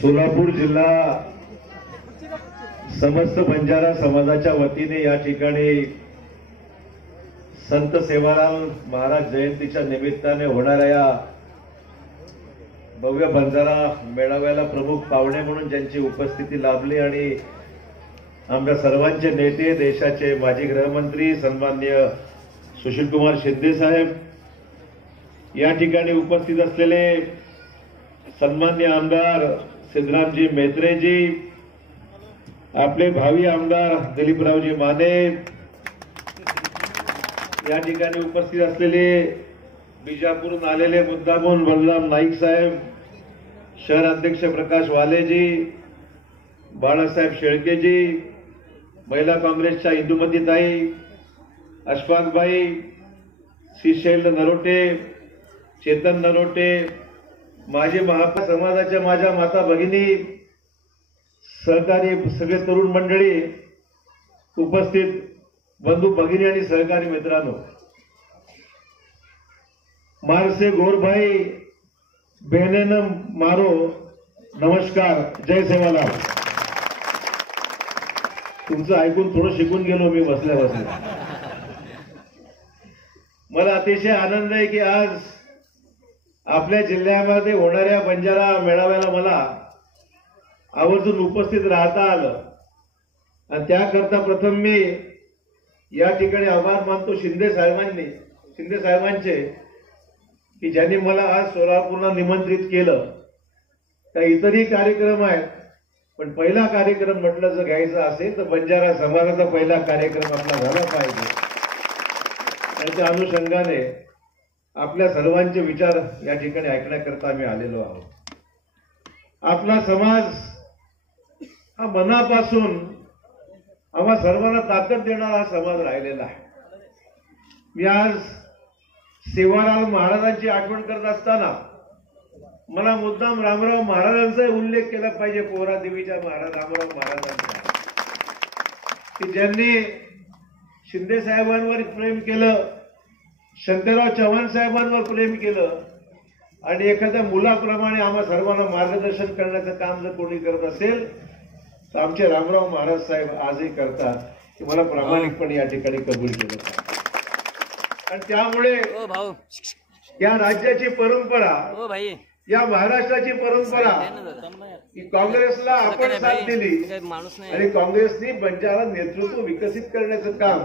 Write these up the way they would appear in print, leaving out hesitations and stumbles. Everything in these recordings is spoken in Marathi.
सोलापूर जिल्हा समस्त बंजारा समाजाच्या वतीने या ठिकाणी संत सेवालाल महाराज जयंतीच्या निमित्ताने होणाऱ्या या भव्य बंजारा मेळाव्याला प्रमुख पाहुणे म्हणून ज्यांची उपस्थिती लाभली आणि आमच्या सर्वांचे नेते, देशाचे माजी गृहमंत्री सन्माननीय सुशीलकुमार शिंदे साहेब, या ठिकाणी उपस्थित असलेले सन्माननीय आमदार सिद्धरामजी मेत्रेजी, आपले भावी आमदार दिलीपरावजी माने, या ठिकाणी उपस्थित असलेले बिजापूरहून आलेले मुद्दामून बलराम नाईक साहेब, शहर अध्यक्ष प्रकाश वालेजी, बाळासाहेब शेळकेजी, महिला काँग्रेसच्या इंदुमतीताई, अशफाकबाई, श्रीशैल नरोटे, चेतन नरोटे, माजी महापौर समाजाच्या माझ्या माता भगिनी, सहकारी सगळे तरुण मंडळी, उपस्थित बंधू भगिनी आणि सहकारी मित्रांनो, मारसे गोरभाई बहनेन मारो नमस्कार, जय सेवालाल. तुमचं ऐकून थोडं शिकून गेलो मी बसल्या बसल्या. मला अतिशय आनंद आहे की आज आपल्या जिल्ह्यामध्ये होणाऱ्या बंजारा मेळाव्याला मला आवर्जून उपस्थित राहता आलं आणि त्याकरता प्रथम मी या ठिकाणी आभार मानतो शिंदे साहेबांचे की ज्यांनी मला आज सोलापूरला निमंत्रित केलं. त्या इतरही कार्यक्रम आहेत, पण पहिला कार्यक्रम म्हटलं जर घ्यायचा असेल तर बंजारा समाजाचा पहिला कार्यक्रम आपला झाला पाहिजे. त्याच्या अनुषंगाने आपल्या सर्वांचे विचार या ठिकाणी ऐकण्याकरता आम्ही आलेलो आहोत. आपला समाज हा मनापासून आम्हा सर्वांना ताकद देणारा हा समाज राहिलेला आहे. मी आज सेवालाल महाराजांची आठवण करत असताना मला मुद्दाम रामराव महाराजांचा उल्लेख केला पाहिजे, पोहरादेवीच्या रामराव महाराजांचा, की ज्यांनी शिंदे साहेबांवर प्रेम केलं, शंकरराव चव्हाण साहेबांवर प्रेम केलं आणि एखाद्या मुलाप्रमाणे आम्हा सर्वांना मार्गदर्शन करण्याचं काम जर कोणी करत असेल तर आमचे रामराव महाराज साहेब आजही करतात, की मला प्रामाणिकपणे या ठिकाणी कबूल केलं पाहिजे. आणि त्यामुळे या राज्याची परंपरा, या महाराष्ट्राची परंपरा, की काँग्रेसला आपण साथ दिली आणि काँग्रेसने बंजारा नेतृत्व विकसित करण्याचं काम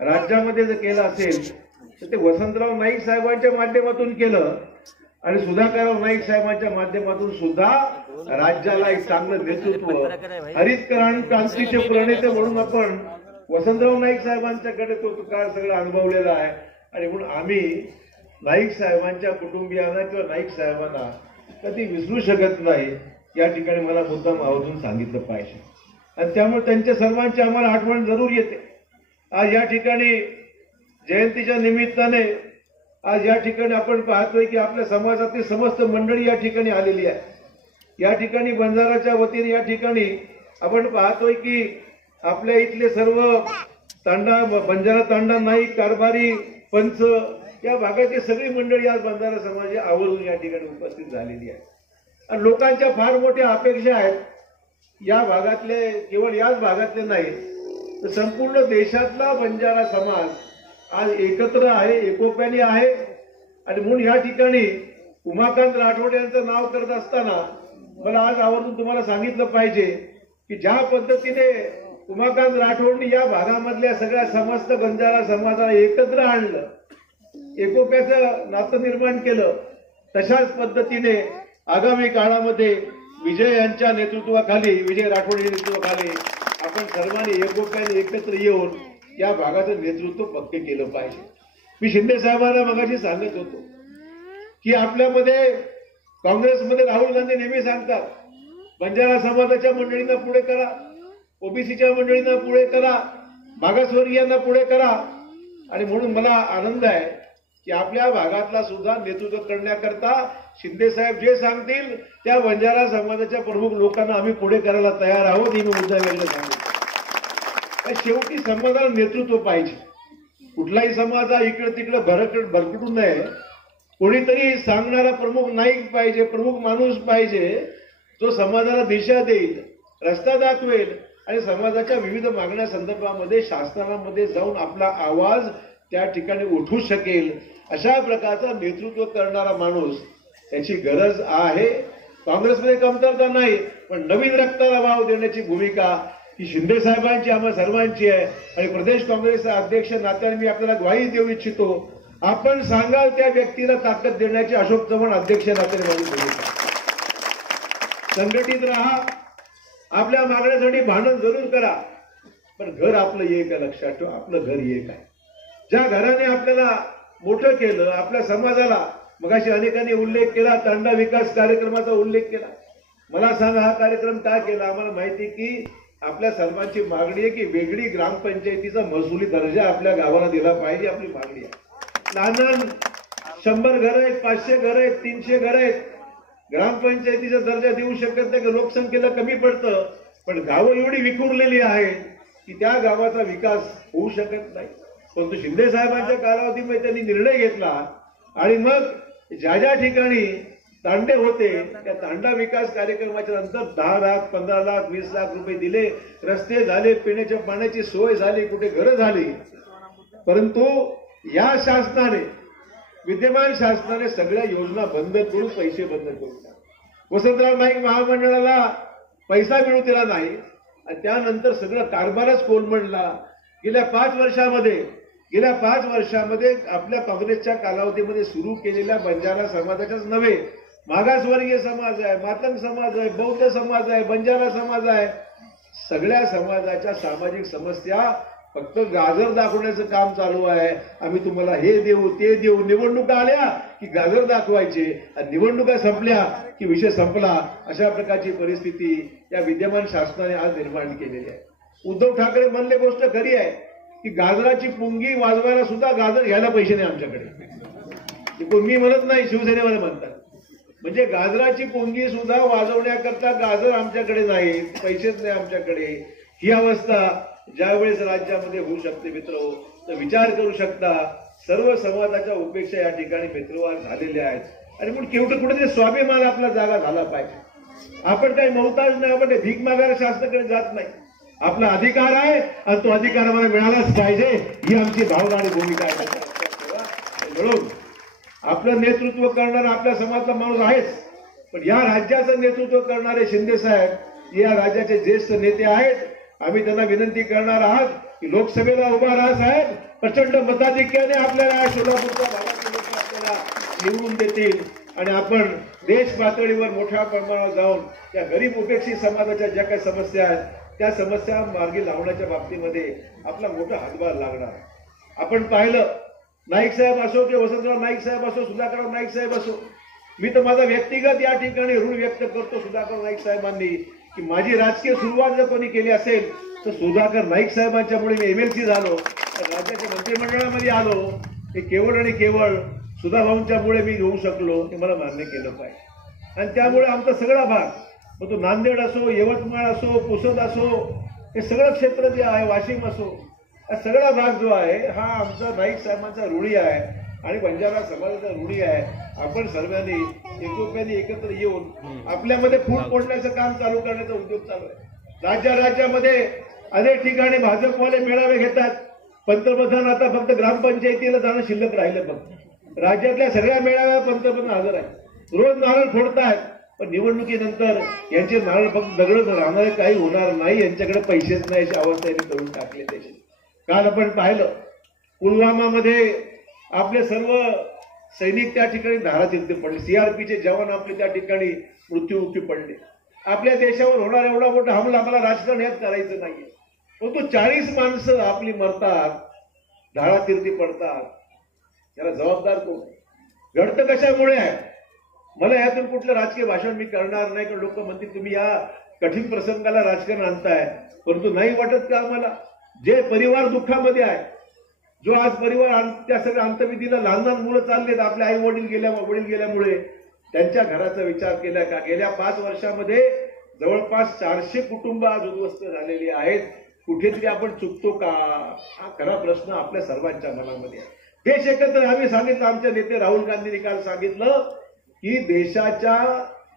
राज्यामध्ये जर केलं असेल तर ते वसंतराव नाईक साहेबांच्या माध्यमातून केलं आणि सुधाकरराव नाईक साहेबांच्या माध्यमातून सुद्धा राज्याला एक चांगलं नेतृत्व, हरित क्रांतीचे प्रणेते म्हणून आपण वसंतराव नाईक साहेबांच्याकडे तो काळ सगळा अनुभवलेला आहे. आणि म्हणून आम्ही नाईक साहेबांच्या कुटुंबियांना किंवा नाईक साहेबांना कधी विसरू शकत नाही, या ठिकाणी मला मुद्दाम आवर्जून सांगितलं पाहिजे. आणि त्यामुळे त्यांच्या सर्वांची आम्हाला आठवण जरूर येते. आज या ठिकाणी जयंतीच्या निमित्ताने आज या ठिकाणी आपण पाहतोय की आपल्या समाजातील समस्त मंडळी या ठिकाणी आलेली आहे. या ठिकाणी बंजाराच्या वतीने या ठिकाणी आपण पाहतोय की आपल्या इथले सर्व तांडा, बंजारा तांडा, नाईक, कारभारी, पंच, या भागाची सगळी मंडळी आज बंजारा समाज आवर्जून या ठिकाणी उपस्थित झालेली आहे. आणि लोकांच्या फार मोठ्या अपेक्षा आहेत. या भागातले, केवळ याच भागातले नाही तर संपूर्ण देशातला बंजारा समाज आज एकत्र आहे, एकोप्याने आहे. आणि म्हणून या ठिकाणी उमाकांत राठोड यांचं नाव करत असताना मला आज आवर्जून तुम्हाला सांगितलं पाहिजे की ज्या पद्धतीने उमाकांत राठोडनी या भागामधल्या सगळ्या समस्त बंजारा समाजाला एकत्र आणलं, एकोप्याचं नातं निर्माण केलं, तशाच पद्धतीने आगामी काळामध्ये विजय यांच्या नेतृत्वाखाली, विजय राठोड यांच्या नेतृत्वाखाली आपण सर्वांनी एकोप्याने एकत्र येऊन या भागाचं नेतृत्व पक्के केलं पाहिजे. मी शिंदे साहेबांना मगाशी सांगत होतो की आपल्यामध्ये काँग्रेसमध्ये राहुल गांधी नेहमी सांगतात बंजारा समाजाच्या मंडळींना पुढे करा, ओबीसीच्या मंडळींना पुढे करा, मागासवर्गीयांना पुढे करा. आणि म्हणून मला आनंद आहे की आपल्या भागातला सुद्धा नेतृत्व करण्याकरता शिंदे साहेब जे सांगतील त्या बंजारा समाजाच्या प्रमुख लोकांना आम्ही पुढे करायला तयार आहोत. ही मी मुद्दा वेगळं सांगतो. शेवटी समाजाला नेतृत्व पाहिजे. कुठलाही समाज हा इकडे तिकडे भरकटू नये. कोणीतरी सांगणारा प्रमुख नाईक पाहिजे, प्रमुख माणूस पाहिजे जो समाजाला दिशा देईल, रस्ता दाखवेल आणि समाजाच्या विविध मागण्या संदर्भामध्ये शासनामध्ये जाऊन आपला आवाज त्या ठिकाणी उठवू शकेल, अशा प्रकारचा नेतृत्व करणारा माणूस याची गरज आहे. काँग्रेसमध्ये कमतरता नाही, पण नवीन रक्ताला वाव देण्याची भूमिका ही शिंदे साहेबांची, आम्हा सर्वांची आहे. आणि प्रदेश काँग्रेसचा अध्यक्ष नात्याने मी आपल्याला ग्वाही देऊ इच्छितो, आपण सांगाल त्या व्यक्तीला ताकद देण्याची अशोक चव्हाण अध्यक्ष नात्याने माझी भूमिका. संघटित राहा, आपल्या मागण्यासाठी भांडण जरूर करा, पण घर आपलं एक आहे, लक्षात ठेवा. आपलं घर एक आहे. ज्या घराने आपल्याला मोठं केलं, आपल्या समाजाला, मगाशी अनेकांनी उल्लेख केला, तांडा विकास कार्यक्रमाचा उल्लेख केला. मला सांगा, हा कार्यक्रम का केला? आम्हाला माहिती की आपल्या सर्वांची मागणी आहे की वेगळी ग्रामपंचायतीचा महसुली दर्जा आपल्या गावाला दिला पाहिजे, आपली मागणी आहे. लहान 100 घरं आहेत, 500 घरं आहेत, 300 घरं आहेत, ग्रामपंचायतीचा दर्जा देऊ शकत नाही, लोकसंख्येला कमी पडतं. पण गावं एवढी विखुरलेली आहेत की त्या गावाचा विकास होऊ शकत नाही. परंतु शिंदे साहेबांच्या कालावधीमध्ये त्यांनी निर्णय घेतला आणि मग ज्या ज्या ठिकाणी तांडे होते त्या तांडा विकास कार्यक्रमाच्या नंतर 10 लाख, 15 लाख, 20 लाख रुपये दिले, रस्ते झाले, पिण्याच्या पाण्याची सोय झाली, कुठे घरं झाली. परंतु या शासनाने, विद्यमान शासनाने सगळ्या योजना बंद करून पैसे बंद करून वसंतराव नाईक महामंडळाला पैसा मिळू दिला नाही आणि त्यानंतर सगळं कारभारच कोलमडला. गेल्या 5 वर्षामध्ये आपल्या काँग्रेसच्या कालावधीमध्ये सुरू केलेल्या बंजारा समाजाच्याच नव्हे, मागासवर्गीय समाज आहे, मातंग समाज आहे, बौद्ध समाज आहे, बंजारा समाज आहे, सगळ्या समाजाच्या सामाजिक समस्या फक्त गाजर दाखवण्याचं काम चालू आहे. आम्ही तुम्हाला हे देऊ, ते देऊ. निवडणुका आल्या की गाजर दाखवायचे आणि निवडणुका संपल्या की विषय संपला. अशा प्रकारची परिस्थिती या विद्यमान शासनाने आज निर्माण केलेली आहे. उद्धव ठाकरे म्हणले गोष्ट खरी आहे की गाजराची पुंगी वाजवायला सुद्धा गाजर घ्यायला पैसे नाही आमच्याकडे. मी म्हणत नाही, शिवसेनेवाले म्हणतात. म्हणजे गाजराची पुंगी सुद्धा वाजवण्याकरता गाजर आमच्याकडे नाही, पैसेच नाही आमच्याकडे. ही अवस्था ज्यावेळेस राज्यामध्ये होऊ शकते मित्र, तर विचार करू शकता. सर्व समाजाच्या उपेक्षा या ठिकाणी मित्रवाद झालेल्या आहेत आणि म्हणून कुठेतरी स्वाभिमान आपला जागा झाला पाहिजे. आपण काही मोहताज नाही, आपण भीक मागायला शासनाकडे जात नाही. आपला अधिकार आहे आणि तो अधिकार आम्हाला मिळालाच पाहिजे, ही आमची भावना आणि भूमिका आहे. म्हणून आपलं नेतृत्व करणारा आपल्या समाजातला माणूस आहेच, पण या राज्याचं नेतृत्व करणारे शिंदे साहेब या राज्याचे ज्येष्ठ नेते आहेत. आम्ही त्यांना विनंती करणार आहात की लोकसभेला उभा राहा साहेब, प्रचंड मताधिक्याने आपल्याला सोलापूरच्या भागातील लोक आपल्याला निवडून देतील आणि आपण देश पातळीवर मोठ्या प्रमाणावर जाऊन त्या गरीब उपेक्षित समाजाच्या ज्या काही समस्या आहेत त्या समस्या मार्गी लावण्याच्या बाबतीमध्ये आपला मोठा हातभार लागणार. आपण पाहिलं, नाईक साहेब असो किंवा वसंतराव नाईक साहेब असो, सुधाकरराव नाईक साहेब असो, मी तर माझा व्यक्तिगत या ठिकाणी ऋण व्यक्त करतो सुधाकर नाईक साहेबांनी की माझी राजकीय सुरुवात जर कोणी केली असेल तर सुधाकर नाईक साहेबांच्यामुळे मी MLC झालो, राज्याच्या मंत्रिमंडळामध्ये आलो. हे केवळ आणि केवळ सुधाभाऊंच्यामुळे मी होऊ शकलो, हे मला मान्य केलं पाहिजे. आणि त्यामुळे आमचा सगळा भाग, मग तो नांदेड असो, यवतमाळ असो, पुसद असो, हे सगळं क्षेत्र जे आहे, वाशिम असो, हा सगळा भाग जो आहे हा आमचा नाईक साहेबांचा ऋणी आहे आणि बंजारा समाजाचा ऋणी आहे. आपण सर्वांनी एकोप्याने एकत्र येऊन आपल्यामध्ये फूट फोडण्याचं काम चालू करण्याचा उद्योग चालू आहे. राज्यामध्ये अनेक ठिकाणी भाजपवाले मेळावे घेतात. पंतप्रधान आता फक्त ग्रामपंचायतीला जाणं शिल्लक राहिलं. फक्त राज्यातल्या सगळ्या मेळाव्या पंतप्रधान हजर आहेत. रोज नारळ फोडतायत, पण निवडणुकीनंतर यांचे नारळ फक्त दगडच राहणार, काही होणार नाही, यांच्याकडे पैसेच नाही अशी अवस्था यांनी करून टाकली. त्याची काल आपण पाहिलं, पुलवामामध्ये आपले सर्व सैनिक त्या ठिकाणी धारातीर्थी पडले. CRPचे जवान आपले त्या ठिकाणी मृत्युमुखी पडले. आपल्या देशावर होणार एवढा मोठा हमला आम्हाला राजकारण यात करायचं नाहीये, परंतु 40 माणसं आपली मरतात, धारातीर्थी पडतात. याला जबाबदार कोण? घडतं कशामुळे आहे? मला यातून कुठलं राजकीय भाषण मी करणार नाही, कारण लोक म्हणतील तुम्ही या कठीण प्रसंगाला राजकारण आणताय. परंतु नाही वाटत का आम्हाला, जे परिवार दुःखामध्ये आहे, जो आज परिवार त्या सगळ्या अंतविधीला लहान लहान मुलं चाललेत, आपले आई वडील गेल्यामुळे त्यांच्या घराचा विचार केला का? गेल्या 5 वर्षामध्ये जवळपास 400 कुटुंब आज उद्ध्वस्त झालेली आहेत. कुठेतरी आपण चुकतो का? हा खरा प्रश्न आपल्या सर्वांच्या मनामध्ये आहे. देश एकत्र, आम्ही सांगितलं, आमचे नेते राहुल गांधींनी काल सांगितलं की देशाच्या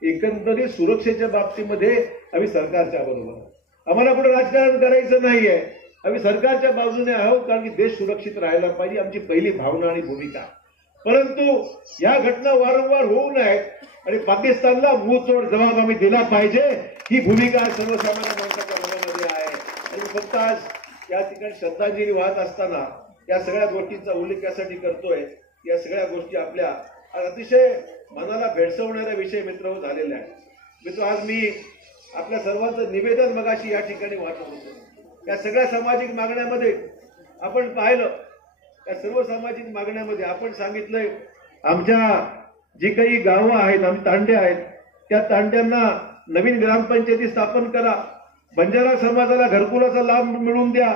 एकंदरीत सुरक्षेच्या बाबतीमध्ये आम्ही सरकारच्या बरोबर, आम्हाला कुठं राजकारण करायचं नाहीये, आम्ही सरकारच्या बाजूने आहोत, कारण की देश सुरक्षित राहायला पाहिजे, आमची पहिली भावना आणि भूमिका. परंतु या घटना वारंवार होऊ नयेत आणि पाकिस्तानला मुंहतोड जबाब आम्ही दिला पाहिजे, ही भूमिका सर्वसामान्य माणसाच्या मनामध्ये आहे. आणि फक्त आज या ठिकाणी श्रद्धांजली वाहत असताना या सगळ्या गोष्टींचा उल्लेख यासाठी करतोय, या सगळ्या गोष्टी आपल्या अतिशय मनाला भेडसवणाऱ्या विषय मित्र झालेले आहेत. मित्र, आज मी आपल्या सर्वांचं निवेदन मगाशी या ठिकाणी वाचत होतो. या सगळ्या सामाजिक मागण्यामध्ये आपण पाहिलं, या सर्व सामाजिक मागण्यामध्ये आपण सांगितलंय आमच्या जी काही गावं आहेत, आम्ही तांडे आहेत, त्या तांड्यांना नवीन ग्रामपंचायती स्थापन करा, बंजारा समाजाला घरकुलाचा लाभ मिळवून द्या,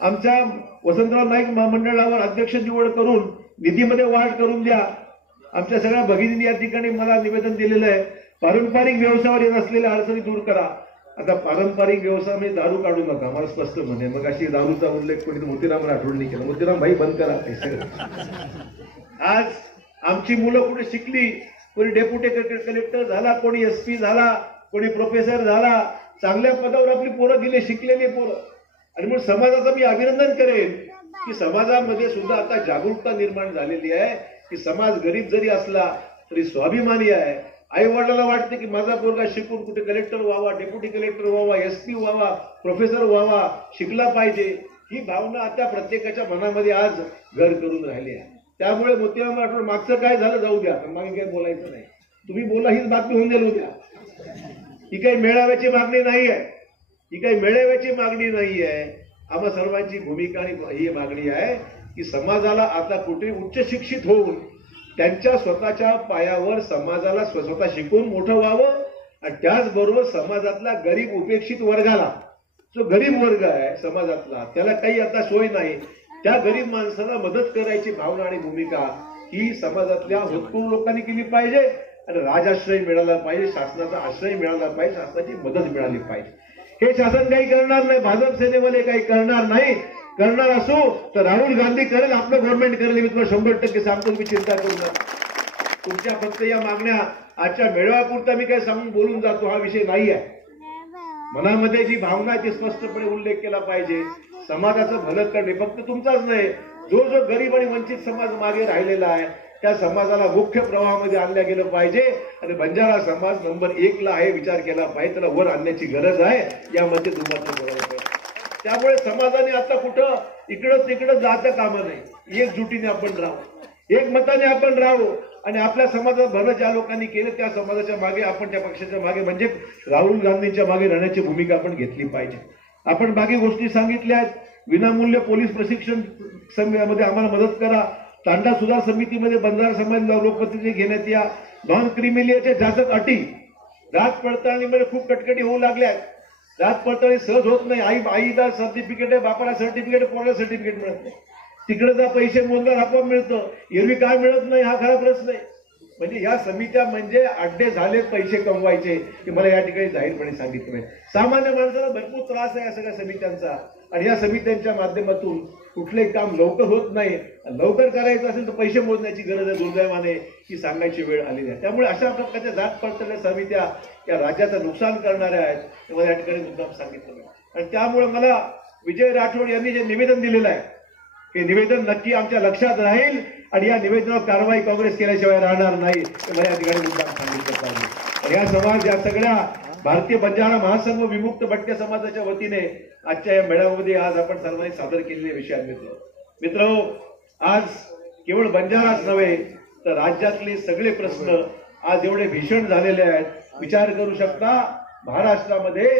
आमच्या वसंतराव नाईक महामंडळावर अध्यक्ष निवड करून निधीमध्ये वाढ करून द्या. आमच्या सगळ्या भगिनींनी या ठिकाणी मला निवेदन दिलेलं आहे. पारंपरिक व्यवसायावर येत असलेल्या अडचणी दूर करा. आता पारंपरिक व्यवसाय म्हणजे दारू काढू नका, मला स्पष्ट म्हणे. मग अशी दारूचा उल्लेख कोणी मोतीराम राठोडनी केला. मोतीराम भाई बंद करा हे सगळं. आज आमची मुलं कुठे शिकली, कोणी डेप्युटी कलेक्टर झाला, कोणी एसपी झाला, कोणी प्रोफेसर झाला, चांगल्या पदावर आपली पोरं गेले, शिकलेली पोरं. आणि म्हणून समाजाचं मी अभिनंदन करेन की समाजामध्ये सुद्धा आता जागरूकता निर्माण झालेली आहे की समाज गरीब जरी असला तरी स्वाभिमानी आहे. आई वडिलांना वाटते की माझा पोरगा शिकून कुठे कलेक्टर व्हावा, डेप्युटी कलेक्टर व्हावा, एसपी व्हावा, प्रोफेसर व्हावा, शिकला पाहिजे, ही भावना आता प्रत्येकाच्या मनामध्ये आज घर करून राहिली आहे. त्यामुळे मोतीराम राठोड मागचं काय झालं जाऊ द्या, पण मागे काही बोलायचं नाही. तुम्ही बोला, हीच बातमी होऊन जाईल उद्या. ही काही मेळाव्याची मागणी नाही आहे, ही काही मेळाव्याची मागणी नाही आहे. आम्हा सर्वांची भूमिका आणि ही मागणी आहे की समाजाला आता कुठे उच्च शिक्षित होऊन त्यांच्या स्वतःच्या पायावर समाजाला स्वतः शिकून मोठं व्हावं आणि त्याचबरोबर समाजातला गरीब उपेक्षित वर्गाला, जो गरीब वर्ग आहे समाजातला, त्याला काही आता सोय नाही, त्या गरीब माणसाला मदत करायची भावना आणि भूमिका ही समाजातल्या होतकरू लोकांनी केली पाहिजे. आणि राजाश्रय मिळाला पाहिजे, शासनाचा आश्रय मिळाला पाहिजे, शासनाची मदत मिळाली पाहिजे. हे शासन काही करणार नाही, भाजप सेनेवाले काही करणार नाही. करणार असो तर राहुल गांधी करेल, आपलं गव्हर्नमेंट करेल, मी तुला 100% सांगतो, तुम्ही चिंता करू नका. तुमच्या फक्त या मागण्या आजच्या मेळाव्यापुरता मी काही सांगून बोलून जातो हा विषय नाही आहे. मनामध्ये जी भावना आहे ती स्पष्टपणे उल्लेख केला पाहिजे. समाजाचं भलं करणे फक्त तुमचाच नाही, जो जो गरीब आणि वंचित समाज मागे राहिलेला आहे त्या समाजाला मुख्य प्रवाहामध्ये आणल्या गेलं पाहिजे. आणि बंजारा समाज नंबर 1 ला आहे, विचार केला पाहिजे, त्याला वर आणण्याची गरज आहे. यामध्ये दुमत बरोबर. त्यामुळे समाजाने आता कुठं इकडं तिकडं जाता कामा नाही. एकजुटीने आपण राहू, एकमताने आपण राहू आणि आपल्या समाजात भलं ज्या लोकांनी केलं त्या समाजाच्या मागे आपण, त्या पक्षाच्या मागे म्हणजे राहुल गांधींच्या मागे राहण्याची भूमिका आपण घेतली पाहिजे. आपण बाकी गोष्टी सांगितल्या आहेत. विनामूल्य पोलीस प्रशिक्षण मध्ये आम्हाला मदत करा. तांडा सुधार समितीमध्ये बंजारा समाज लोकप्रतिनिधी घेण्यात या. नॉन क्रिमिलियरच्या जाचक अटी जात पडताळणीमध्ये खूप कटकटी होऊ लागल्या आहेत. जात पडताळणी सहज होत नाही. आईला सर्टिफिकेट आहे, बापाला सर्टिफिकेट, पोराला सर्टिफिकेट मिळत नाही. तिकडे जा पैसे मोजणार आपोआप मिळतं, एरवी काय मिळत नाही हा खरा प्रश्न आहे. म्हणजे या समित्या म्हणजे अड्डे झाले पैसे कमवायचे, की मला या ठिकाणी जाहीरपणे सांगितलं नाही. सामान्य माणसाला भरपूर त्रास आहे या सगळ्या समित्यांचा. आणि या समित्यांच्या माध्यमातून कुठलेही काम लवकर होत नाही. लवकर करायचं असेल तर पैसे मोजण्याची गरज आहे, दुर्दैवाने ही सांगायची वेळ आलेली आहे. त्यामुळे अशा प्रकारच्या जात पडताळल्या समित्या या राज्याचं नुकसान करणाऱ्या आहेत, ते मला या ठिकाणी मुद्दाम सांगितलं. आणि त्यामुळे मला विजय राठोड यांनी जे निवेदन दिलेलं आहे हे निवेदन नक्की आमच्या लक्षात राहील आणि या निवेदनावर कारवाई काँग्रेस केल्याशिवाय राहणार नाही, हे मला या ठिकाणी मुद्दाम सांगितलं पाहिजे. या समाज, या सगळ्या भारतीय बंजारा महासंघ विमुक्त भटक्या समाजाच्या वतीने आजच्या या मेळाव्यामध्ये आज आपण सर्वांनी सादर केलेले विषय आहेत. मित्रांनो, आज केवळ बंजाराच नव्हे तर राज्यातले सगळे प्रश्न आज एवढे भीषण झालेले आहेत. विचार करू शकता, महाराष्ट्रामध्ये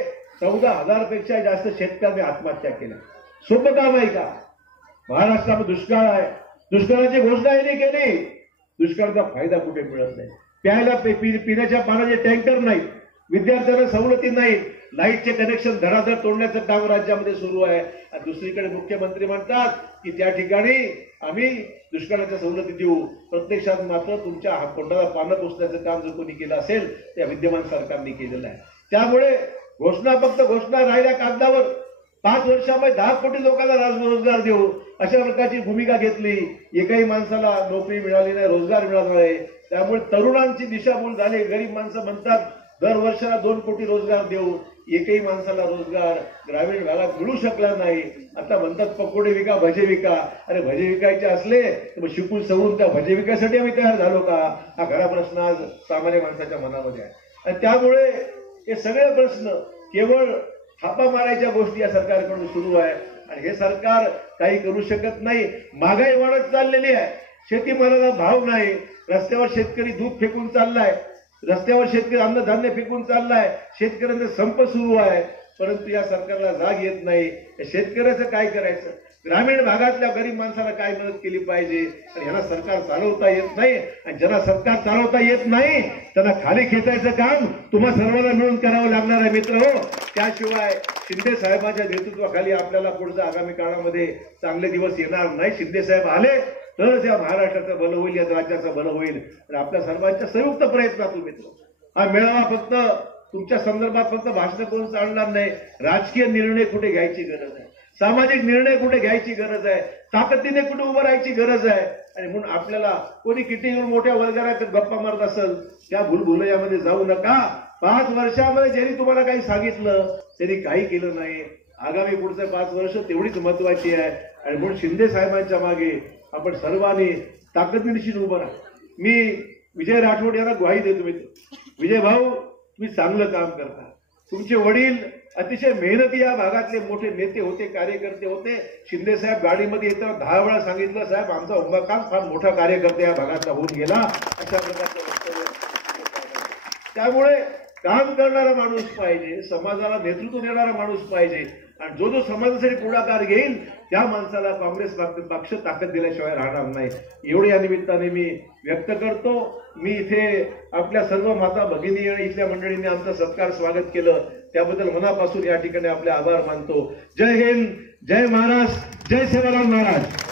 14,000 पेक्षा जास्त शेतकऱ्यांनी आत्महत्या केल्या. सोपं काम आहे का? महाराष्ट्रामध्ये दुष्काळ आहे, दुष्काळाची घोषणा यांनी केली, दुष्काळाचा फायदा कुठे मिळत नाही. प्यायला पिण्याच्या पाण्याचे टँकर नाही, विद्यार्थ्यांना सवलती नाही, लाईटचे कनेक्शन धडाधड तोडण्याचं काम राज्यामध्ये सुरू आहे. आणि दुसरीकडे मुख्यमंत्री म्हणतात की त्या ठिकाणी आम्ही दुष्काळाच्या सवलती देऊ. प्रत्यक्षात मात्र तुमच्या पोटाला पानं पुसण्याचं काम जर कोणी केलं असेल त्या विद्यमान सरकारने केलेलं आहे. त्यामुळे घोषणा फक्त घोषणा राहिल्या कागदावर. 5 वर्षामध्ये 10 कोटी लोकांना रोजगार देऊ अशा प्रकारची भूमिका घेतली. एकही माणसाला नोकरी मिळाली नाही, रोजगार मिळाला नाही. त्यामुळे तरुणांची दिशाभूल झाली. गरीब माणसं म्हणतात दर वर्षाला 2 कोटी रोजगार देऊ, एकही माणसाला रोजगार ग्रामीण भागात मिळू शकला नाही. आता म्हणतात पकोडे विका, भजे विका. अरे भजे विकायचे असले तर मग शिकून सवरून त्या भजे विकायसाठी आम्ही तयार झालो का? हा खरा प्रश्न आज सामान्य माणसाच्या मनामध्ये आहे. आणि त्यामुळे हे सगळे प्रश्न केवळ थापा मारायच्या गोष्टी या सरकारकडून सुरू आहे. आणि हे सरकार काही करू शकत नाही. महागाई वाढत चाललेली आहे, शेतीमालाला भाव नाही, रस्त्यावर शेतकरी दूध फेकून चाललाय, रस्त्यावर शेतकरी अन्नधान्य फेकून चाललाय, शेतकऱ्यांचा संप सुरू आहे. परंतु या सरकारला जाग येत नाही. शेतकऱ्याचं काय करायचं? ग्रामीण भागातल्या गरीब माणसाला काय मदत केली पाहिजे? आणि ह्यांना सरकार चालवता येत नाही. आणि ज्यांना सरकार चालवता येत नाही त्यांना खाली खेचायचं काम तुम्हा सर्वांना मिळून करावं लागणार आहे मित्र हो. त्याशिवाय शिंदे साहेबांच्या नेतृत्वाखाली आपल्याला पुढच्या आगामी काळामध्ये चांगले दिवस येणार नाही. शिंदे साहेब आले तरच या महाराष्ट्राचं भलं होईल, या राज्याचं भलं होईल. तर आपल्या सर्वांच्या संयुक्त प्रयत्नातून मित्र हा मेळावा फक्त तुमच्या संदर्भात फक्त भाषण करून चालणार नाही. राजकीय निर्णय कुठे घ्यायची गरज आहे, सामाजिक निर्णय कुठे घ्यायची गरज आहे, ताकदीने कुठे उभं राहायची गरज आहे. आणि म्हणून आपल्याला कोणी किती मोठ्या वर्गात गप्पा मारत असेल त्या भूलभुलैयामध्ये जाऊ नका. 5 वर्षामध्ये ज्यांनी तुम्हाला काही सांगितलं त्यांनी काही केलं नाही. आगामी पुढचे 5 वर्ष तेवढीच महत्वाची आहे. आणि म्हणून शिंदे साहेबांच्या मागे आपण सर्वांनी ताकदीनिशी उभं राहा. मी विजय राठोड यांना ग्वाही देतो मित्र. विजय भाऊ, तुम्ही चांगलं काम करता. तुमचे वडील अतिशय मेहनती या भागातले मोठे नेते होते, कार्यकर्ते होते. शिंदे साहेब गाडीमध्ये येताना 10 वेळा सांगितलं, साहेब आमचा उंबाकांत फार मोठा कार्यकर्ता या भागातला होऊन गेला, अशा प्रकारचं वक्तव्य. त्यामुळे काम करणारा माणूस पाहिजे, समाजाला नेतृत्व देणारा माणूस पाहिजे. आणि जो समाजासाठी पुढाकार घेईल त्या माणसाला काँग्रेस पक्ष ताकद दिल्याशिवाय राहणार नाही. एवढे या निमित्ताने मी व्यक्त करतो. मी इथे आपल्या सर्व माता भगिनी आणि इथल्या मंडळींनी आमचं सत्कार स्वागत केलं त्याबद्दल मनापासून या ठिकाणी आपले आभार मानतो. जय हिंद, जय महाराष्ट्र, जय सेवालाल महाराज.